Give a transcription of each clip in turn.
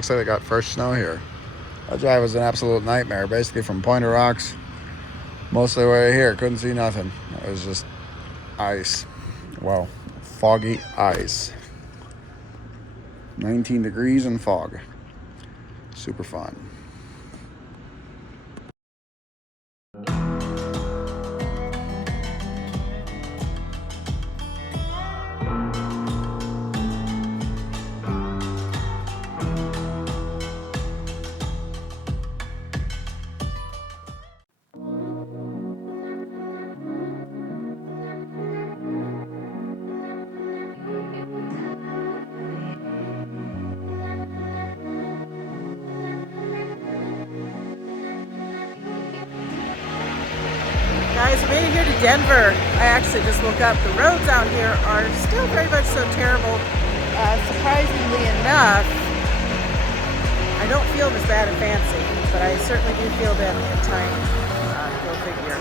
Looks like they got first snow here. That drive was an absolute nightmare. Basically from Pointer Rocks, most of the way here, couldn't see nothing. It was just ice. Wow, foggy ice. 19 degrees and fog. Super fun. Guys, we made it here to Denver. I actually just woke up. The roads out here are still very much so terrible. Surprisingly enough, I don't feel them as bad and fancy, but I certainly do feel them in time. Go figure.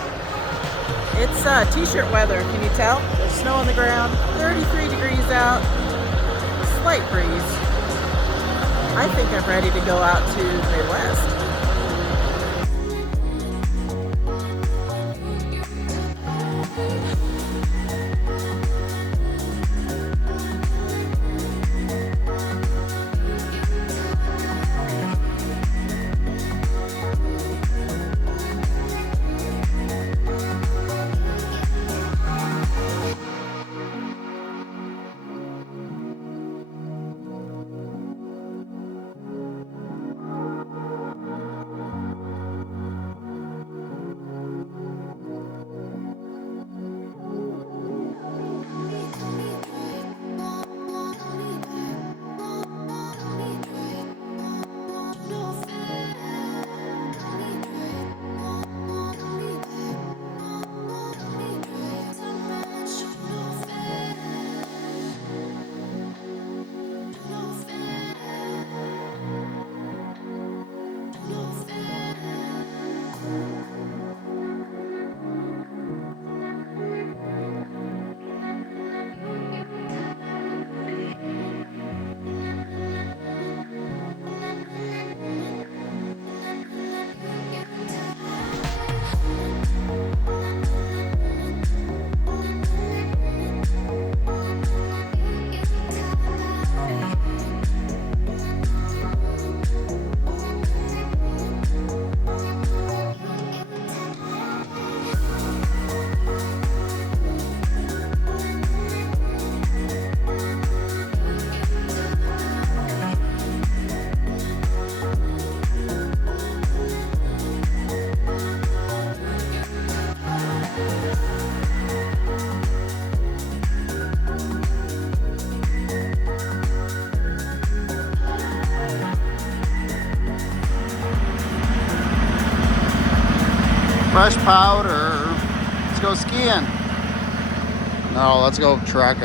It's t-shirt weather, can you tell? There's snow on the ground, 33 degrees out, slight breeze. I think I'm ready to go out to the Midwest. Fresh powder. Let's go skiing. No, let's go trucking.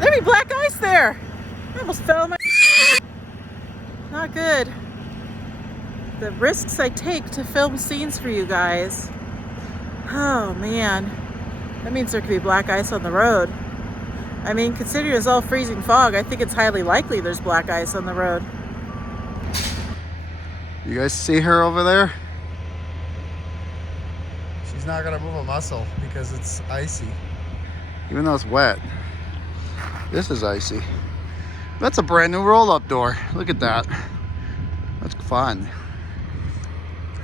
There'd be black ice there. I almost fell in my... Not good. The risks I take to film scenes for you guys. Oh man. That means there could be black ice on the road. I mean, considering it's all freezing fog, I think it's highly likely there's black ice on the road. You guys see her over there? She's not gonna move a muscle because it's icy. Even though it's wet. This is icy. That's a brand new roll-up door. Look at that. That's fun.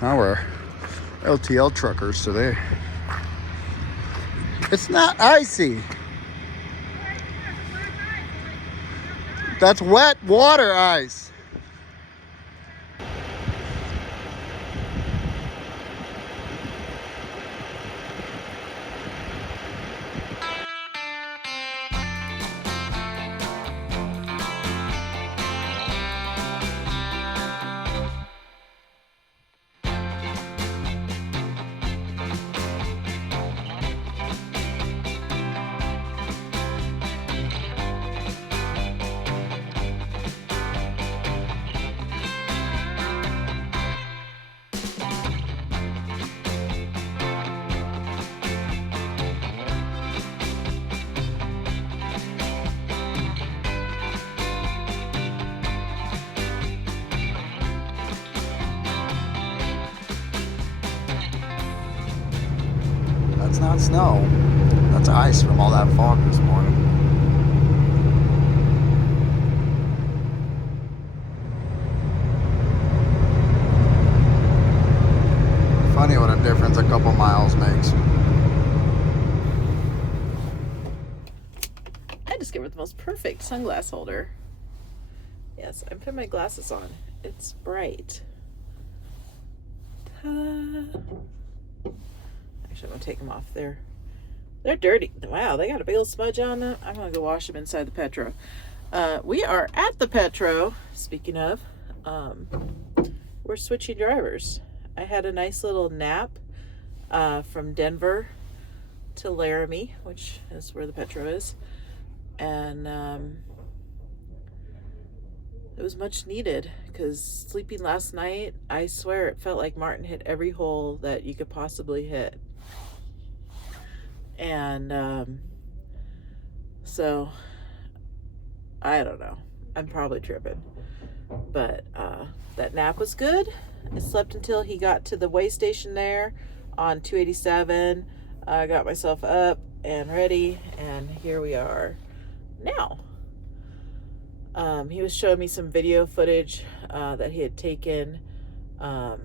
Now we're LTL truckers today. It's not icy. That's wet water ice. That's not snow. That's ice from all that fog this morning. Funny what a difference a couple miles makes. I discovered the most perfect sunglass holder. Yes, I put my glasses on. It's bright. Ta-da. Actually, I'm gonna take them off. They're dirty. Wow, they got a big old smudge on them. I'm gonna go wash them inside the Petro. We are at the Petro. Speaking of, we're switching drivers. I had a nice little nap from Denver to Laramie, which is where the Petro is, and it was much needed because sleeping last night, I swear it felt like Martin hit every hole that you could possibly hit. And so I don't know, I'm probably tripping, but that nap was good. I slept until he got to the way station there on 287. I got myself up and ready, and here we are now. He was showing me some video footage that he had taken off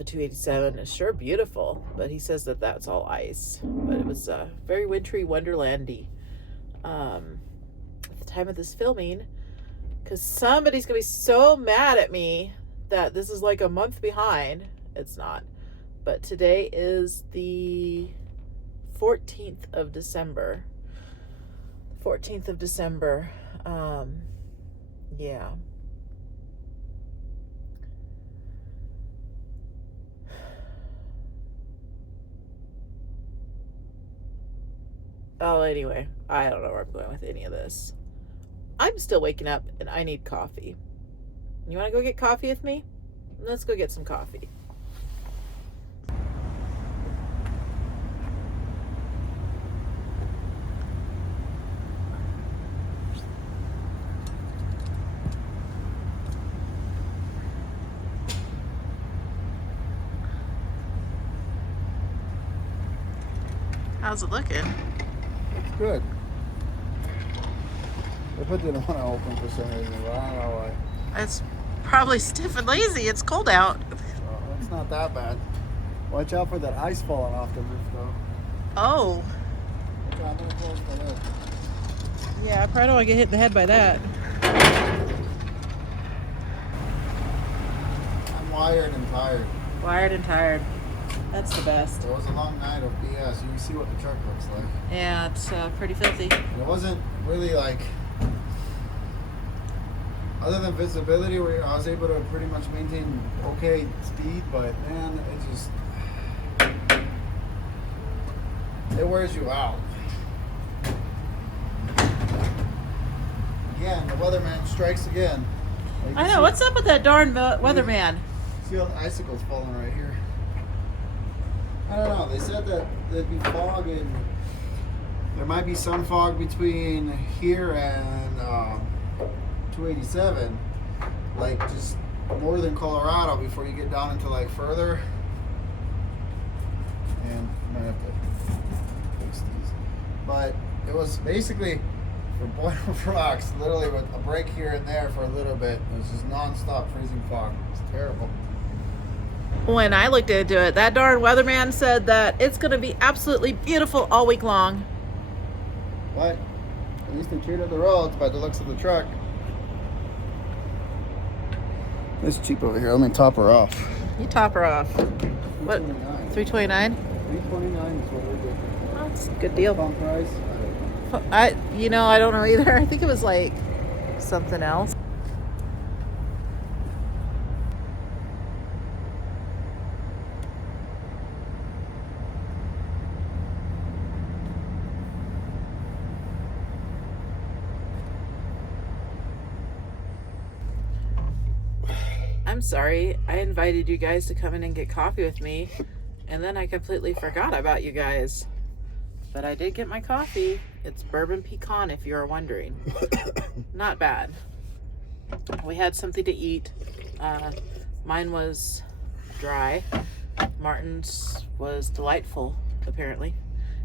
of 287. It's sure beautiful, but he says that that's all ice. But it was very wintry, wonderlandy at the time of this filming, because somebody's gonna be so mad at me that this is like a month behind. It's not, but today is the 14th of December. 14th of December. Yeah. Oh, anyway, I don't know where I'm going with any of this. I'm still waking up and I need coffee. You want to go get coffee with me? Let's go get some coffee. How's it looking? It's good. The hood didn't want to open for some reason, but I don't know why. It's probably stiff and lazy. It's cold out. It's not that bad. Watch out for that ice falling off the roof, though. Oh. Okay, I'm gonna close my lid. Yeah, I probably don't want to get hit in the head by that. I'm wired and tired. Wired and tired. That's the best. It was a long night of BS. You can see what the truck looks like. Yeah, it's pretty filthy. It wasn't really like, other than visibility, where I was able to pretty much maintain okay speed, but man, it just, it wears you out. Again, the weatherman strikes again. Like, I know. What's up with that darn weatherman? See all the icicles falling right here. I don't know. They said that there'd be fog, and there might be some fog between here and 287, like just northern Colorado before you get down into like further. And I might have to fix these. But it was basically for Boiler Rocks, literally with a break here and there for a little bit. It was just non-stop freezing fog. It was terrible. When I looked into it, that darn weatherman said that it's going to be absolutely beautiful all week long. But at least they treated the roads by the looks of the truck. It's cheap over here. Let me top her off. You top her off. What? 329? 329 is what we're doing. Oh, that's a good deal. Bump price? I don't know either. I think it was like something else. I'm sorry. I invited you guys to come in and get coffee with me, and then I completely forgot about you guys. But I did get my coffee. It's bourbon pecan, if you are wondering. Not bad. We had something to eat. Mine was dry. Martin's was delightful, apparently.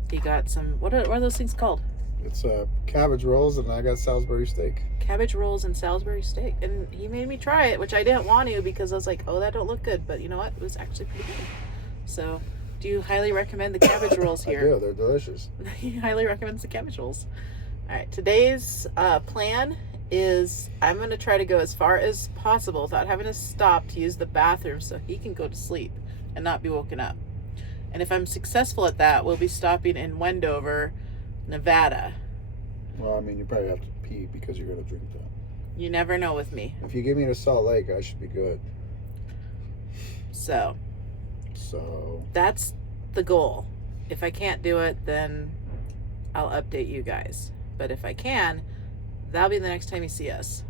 He got some, what are those things called? It's cabbage rolls, and I got Salisbury steak. Cabbage rolls and Salisbury steak. And he made me try it, which I didn't want to because I was like, oh, that don't look good. But you know what? It was actually pretty good. So, do you highly recommend the cabbage rolls here? I do. They're delicious. He highly recommends the cabbage rolls. All right. Today's plan is I'm going to try to go as far as possible without having to stop to use the bathroom so he can go to sleep and not be woken up. And if I'm successful at that, we'll be stopping in Wendover, Nevada. Well, I mean, you probably have to pee because you're going to drink that. You never know with me. If you get me to Salt Lake, I should be good. So that's the goal. If I can't do it, then I'll update you guys. But if I can, that'll be the next time you see us.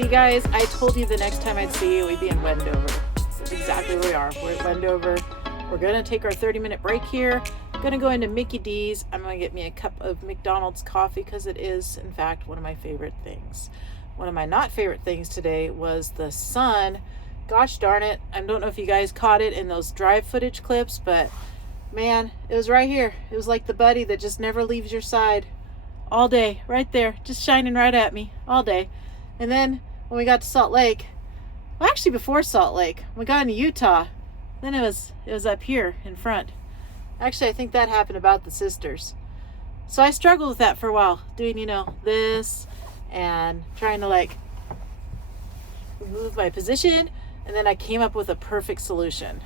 See guys, I told you the next time I'd see you, we'd be in Wendover. That's exactly where we are. We're at Wendover. We're gonna take our 30-minute break here. Gonna go into Mickey D's. I'm gonna get me a cup of McDonald's coffee because it is, in fact, one of my favorite things. One of my not favorite things today was the sun. Gosh darn it. I don't know if you guys caught it in those drive footage clips, but man, it was right here. It was like the buddy that just never leaves your side all day, right there, just shining right at me all day. And then when we got to Salt Lake, well, actually before Salt Lake, when we got into Utah, then it was up here in front. Actually, I think that happened about the sisters. So I struggled with that for a while, doing, this and trying to like move my position. And then I came up with a perfect solution.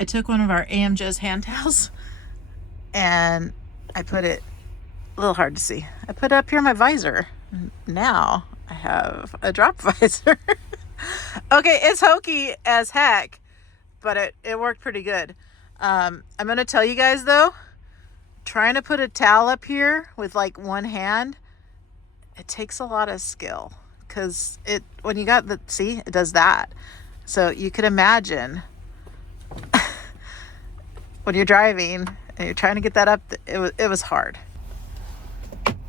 I took one of our AMJ's hand towels and I put it, a little hard to see, I put it up here in my visor. Now I have a drop visor. Okay, it's hokey as heck, but it worked pretty good. I'm going to tell you guys though, trying to put a towel up here with like one hand, it takes a lot of skill because when you got see, it does that. So you could imagine when you're driving and you're trying to get that up, it was hard.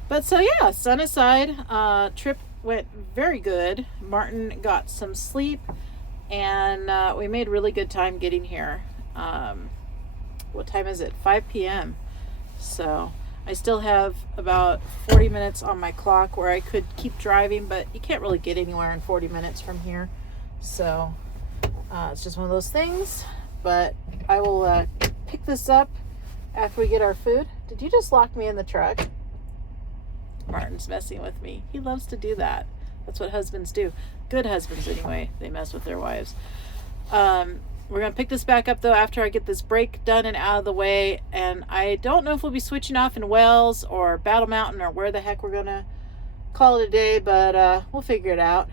But so yeah, sun aside, trip went very good. Martin got some sleep and we made really good time getting here. What time is it? 5 p.m. So I still have about 40 minutes on my clock where I could keep driving, but you can't really get anywhere in 40 minutes from here. So it's just one of those things, but I will pick this up after we get our food. Did you just lock me in the truck? Martin's messing with me. He loves to do that. That's what husbands do. Good husbands anyway. They mess with their wives. We're going to pick this back up though after I get this break done and out of the way. And I don't know if we'll be switching off in Wells or Battle Mountain or where the heck we're going to call it a day, but we'll figure it out.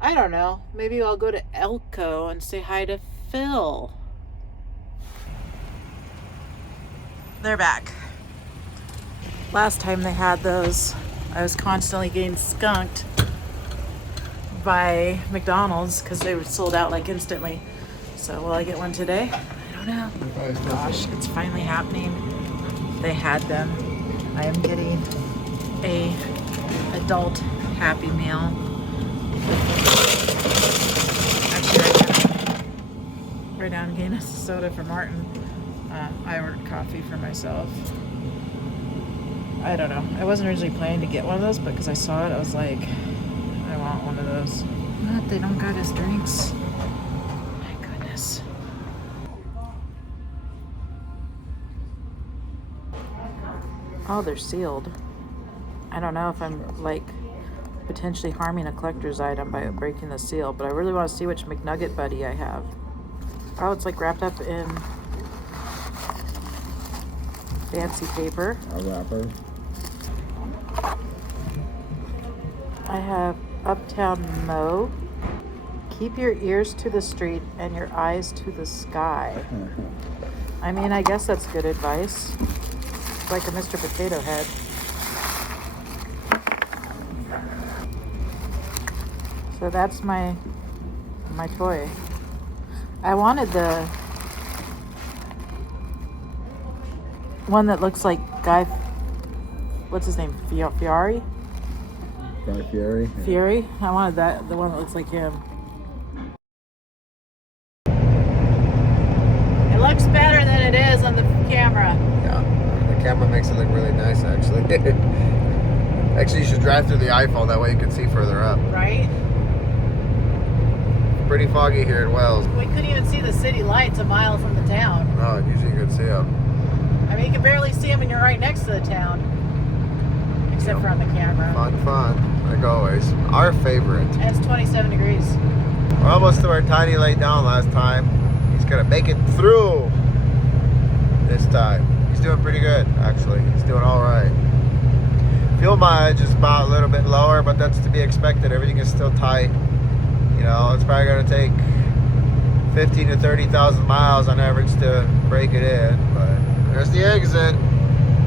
I don't know. Maybe I'll go to Elko and say hi to Phil. They're back. Last time they had those, I was constantly getting skunked by McDonald's because they were sold out like instantly. So will I get one today? I don't know. Gosh, it's finally happening. They had them. I am getting a adult Happy Meal. Actually, right now I'm getting a soda for Martin. I ordered coffee for myself. I don't know. I wasn't originally planning to get one of those, but because I saw it, I was like, I want one of those. But they don't got us drinks. My goodness. Oh, they're sealed. I don't know if I'm like potentially harming a collector's item by breaking the seal, but I really want to see which McNugget buddy I have. Oh, it's like wrapped up in fancy paper. A wrapper. I have Uptown Mo. Keep your ears to the street and your eyes to the sky. I mean, I guess that's good advice. It's like a Mr. Potato Head. So that's my toy. I wanted the one that looks like Guy, what's his name? Fieri? Guy Fieri? Yeah. Fieri? I wanted that, the one that looks like him. It looks better than it is on the camera. Yeah, the camera makes it look really nice, actually. Actually, you should drive through the iPhone, that way you can see further up. Right? Pretty foggy here in Wells. We couldn't even see the city lights a mile from the town. No, usually you can see them. I mean, you can barely see them when you're right next to the town. Except for on the camera. Fun, like always. Our favorite. And it's 27 degrees. We're almost to where Tiny laid down last time. He's gonna make it through this time. He's doing pretty good, actually. He's doing all right. Fuel mileage is about a little bit lower, but that's to be expected. Everything is still tight. You know, it's probably gonna take 15 to 30,000 miles on average to break it in. But there's the exit.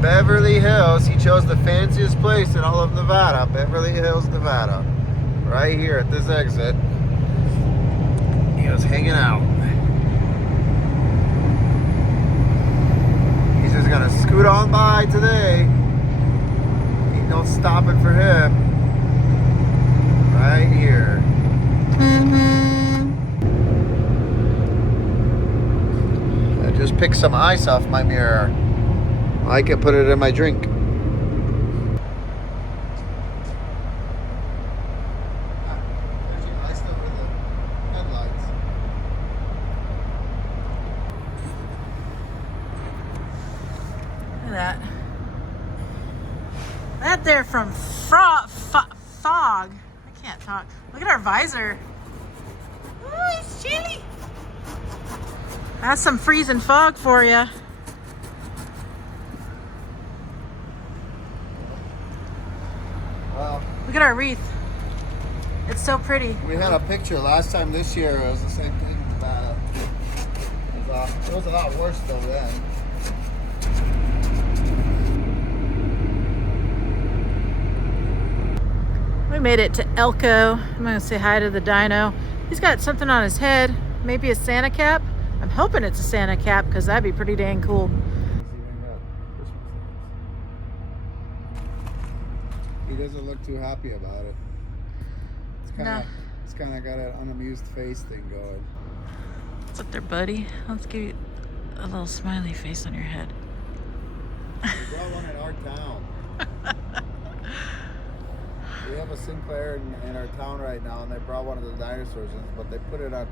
Beverly Hills. He chose the fanciest place in all of Nevada. Beverly Hills, Nevada. Right here at this exit. He was hanging out. He's just gonna scoot on by today. Ain't no stopping for him. Right here. I just picked some ice off my mirror. I can put it in my drink. There's your ice over the headlights. Look at that. That there from fog. I can't talk. Look at our visor. Oh, it's chilly. That's some freezing fog for you. Well, look at our wreath. It's so pretty. We had a picture last time this year. It was the same thing. It was a lot worse though then. We made it to Elko. I'm gonna say hi to the dino. He's got something on his head. Maybe a Santa cap. I'm hoping it's a Santa cap because that'd be pretty dang cool. He doesn't look too happy about it. It's kind of got an unamused face thing going. What's up there, buddy? Let's give you a little smiley face on your head. We brought one in our town. We have a Sinclair in our town right now, and they brought one of the dinosaurs in, but they put it on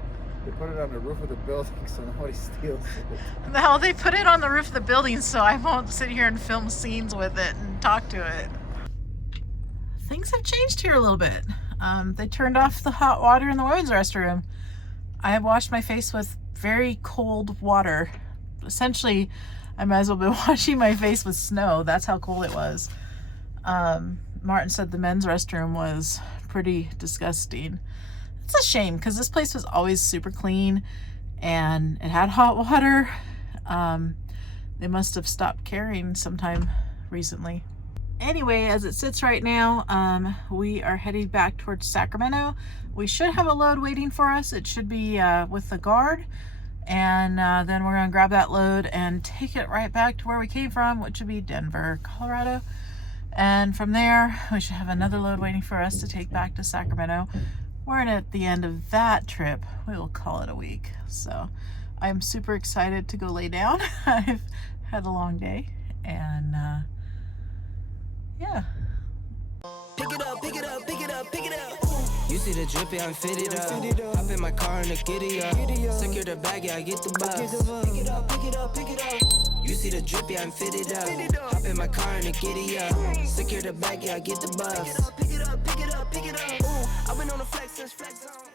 the roof of the building so nobody steals it. No, they put it on the roof of the building so I won't sit here and film scenes with it and talk to it. Things have changed here a little bit. They turned off the hot water in the women's restroom. I have washed my face with very cold water. Essentially, I might as well be washing my face with snow. That's how cold it was. Martin said the men's restroom was pretty disgusting. It's a shame because this place was always super clean and it had hot water. They must have stopped carrying sometime recently. Anyway, as it sits right now, we are heading back towards Sacramento. We should have a load waiting for us. It should be with the guard. And then we're going to grab that load and take it right back to where we came from, which would be Denver, Colorado. And from there, we should have another load waiting for us to take back to Sacramento. We're at the end of that trip. We will call it a week. So I'm super excited to go lay down. I've had a long day and yeah. Pick it up, pick it up, pick it up, pick it up. You see the drippy, I'm fitted up. Hop in my car and the giddy up. Secure the bag, yeah, I get the bus. Pick it up, pick it up, pick it up. You see the drippy, I'm fitted up. Hop in my car and the giddy up. Secure the bag, yeah, I get the bus. Pick it up, pick it up, pick it up, pick it up. I've been on the flex since flex zone.